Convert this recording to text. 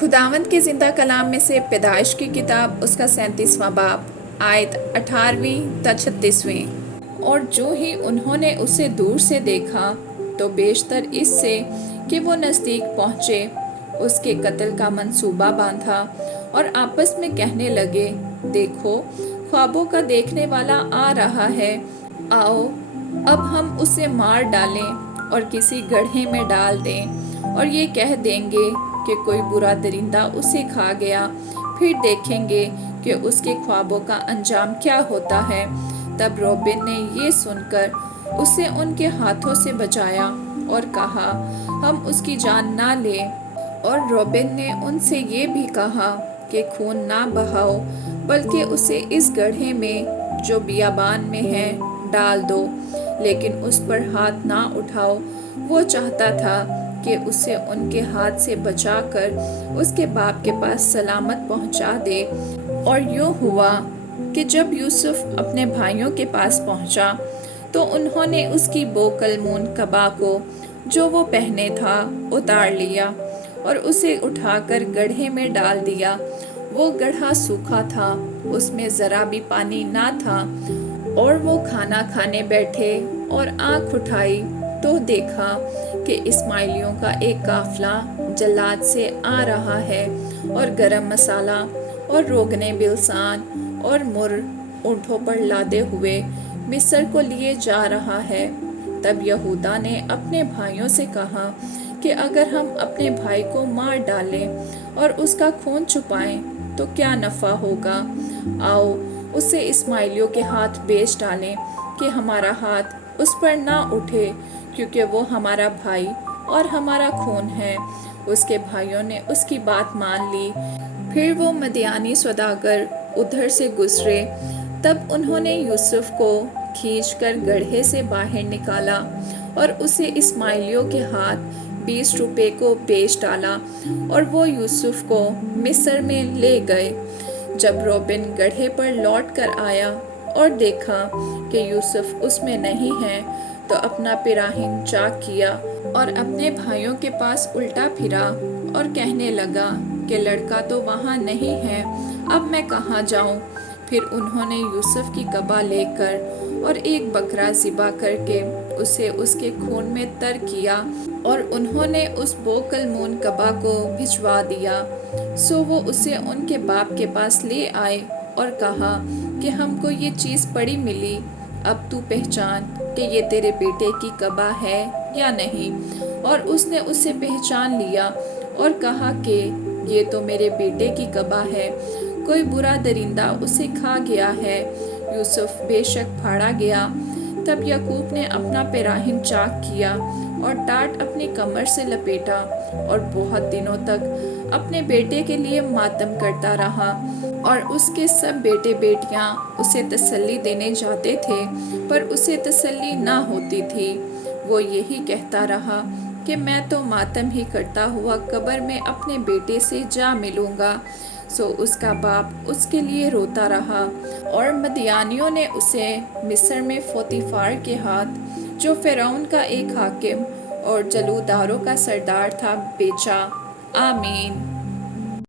खुदावंद के ज़िंदा कलाम में से पैदाइश की किताब उसका 37वां बाब आयत 18वीं ता 36वीं। और जो ही उन्होंने उसे दूर से देखा तो बेशतर इससे कि वो नज़दीक पहुँचे उसके कत्ल का मंसूबा बांधा और आपस में कहने लगे, देखो ख्वाबों का देखने वाला आ रहा है, आओ अब हम उसे मार डालें और किसी गड्ढे में डाल दें और ये कह देंगे कि कोई बुरा दरिंदा उसे खा गया, फिर देखेंगे कि उसके ख्वाबों का अंजाम क्या होता है। तब रॉबिन ने ये सुनकर उसे उनके हाथों से बचाया और कहा, हम उसकी जान ना लें। और रॉबिन ने उनसे ये भी कहा कि खून ना बहाओ, बल्कि उसे इस गड्ढे में जो बियाबान में है डाल दो, लेकिन उस पर हाथ ना उठाओ। वो चाहता था कि उसे उनके हाथ से बचाकर उसके बाप के पास सलामत पहुंचा दे। और यूँ हुआ कि जब यूसुफ अपने भाइयों के पास पहुंचा तो उन्होंने उसकी बोकलमून कबा को जो वो पहने था उतार लिया और उसे उठाकर गड्ढे में डाल दिया। वो गड्ढा सूखा था, उसमें ज़रा भी पानी ना था। और वो खाना खाने बैठे और आँख उठाई तो देखा कि इस्माइलियों का एक काफिला जल्लाद से आ रहा है और गरम मसाला और रोगने बिलसान और मुर ऊँटों पर लादे हुए मिस्र को लिए जा रहा है। तब यहूदा ने अपने भाइयों से कहा कि अगर हम अपने भाई को मार डालें और उसका खून छुपाएं तो क्या नफ़ा होगा। आओ उसे इस्माइलियों के हाथ बेच डालें कि हमारा हाथ उस पर ना उठे, क्योंकि वो हमारा भाई और हमारा खून है। उसके भाइयों ने उसकी बात मान ली। फिर वो मदियानी सौदागर उधर से गुजरे। तब उन्होंने यूसुफ को खींचकर गड्ढे से बाहर निकाला और उसे इस्माइलियों के हाथ 20 रुपए को बेच डाला और वो यूसुफ को मिस्र में ले गए। जब रॉबिन गड्ढे पर लौट कर आया और देखा कि यूसुफ उसमें नहीं है तो अपना पिराहिन चाक किया और अपने भाइयों के पास उल्टा फिरा और कहने लगा कि लड़का तो वहाँ नहीं है, अब मैं कहाँ जाऊँ। फिर उन्होंने यूसुफ की कबा लेकर और एक बकरा ज़िबा करके उसे उसके खून में तर किया और उन्होंने उस बोकलमून कबा को भिजवा दिया। सो वो उसे उनके बाप के पास ले आए और कहा कि हमको ये चीज़ पड़ी मिली, अब तू पहचान कि ये तेरे बेटे की कबा है या नहीं। और उसने उसे पहचान लिया और कहा कि ये तो मेरे बेटे की कबा है, कोई बुरा दरिंदा उसे खा गया है। यूसुफ बेशक फाड़ा गया। तब याकूब ने अपना पिराहिन चाक किया और टाट अपनी कमर से लपेटा और बहुत दिनों तक अपने बेटे के लिए मातम करता रहा। और उसके सब बेटे बेटियां उसे तसल्ली देने जाते थे, पर उसे तसल्ली ना होती थी। वो यही कहता रहा कि मैं तो मातम ही करता हुआ कब्र में अपने बेटे से जा मिलूंगा। सो उसका बाप उसके लिए रोता रहा। और मदियानियों ने उसे मिस्र में पोतीफार के हाथ, जो फ़िरौन का एक हाकिम और जलूदारों का सरदार था, बेचा। आमीन।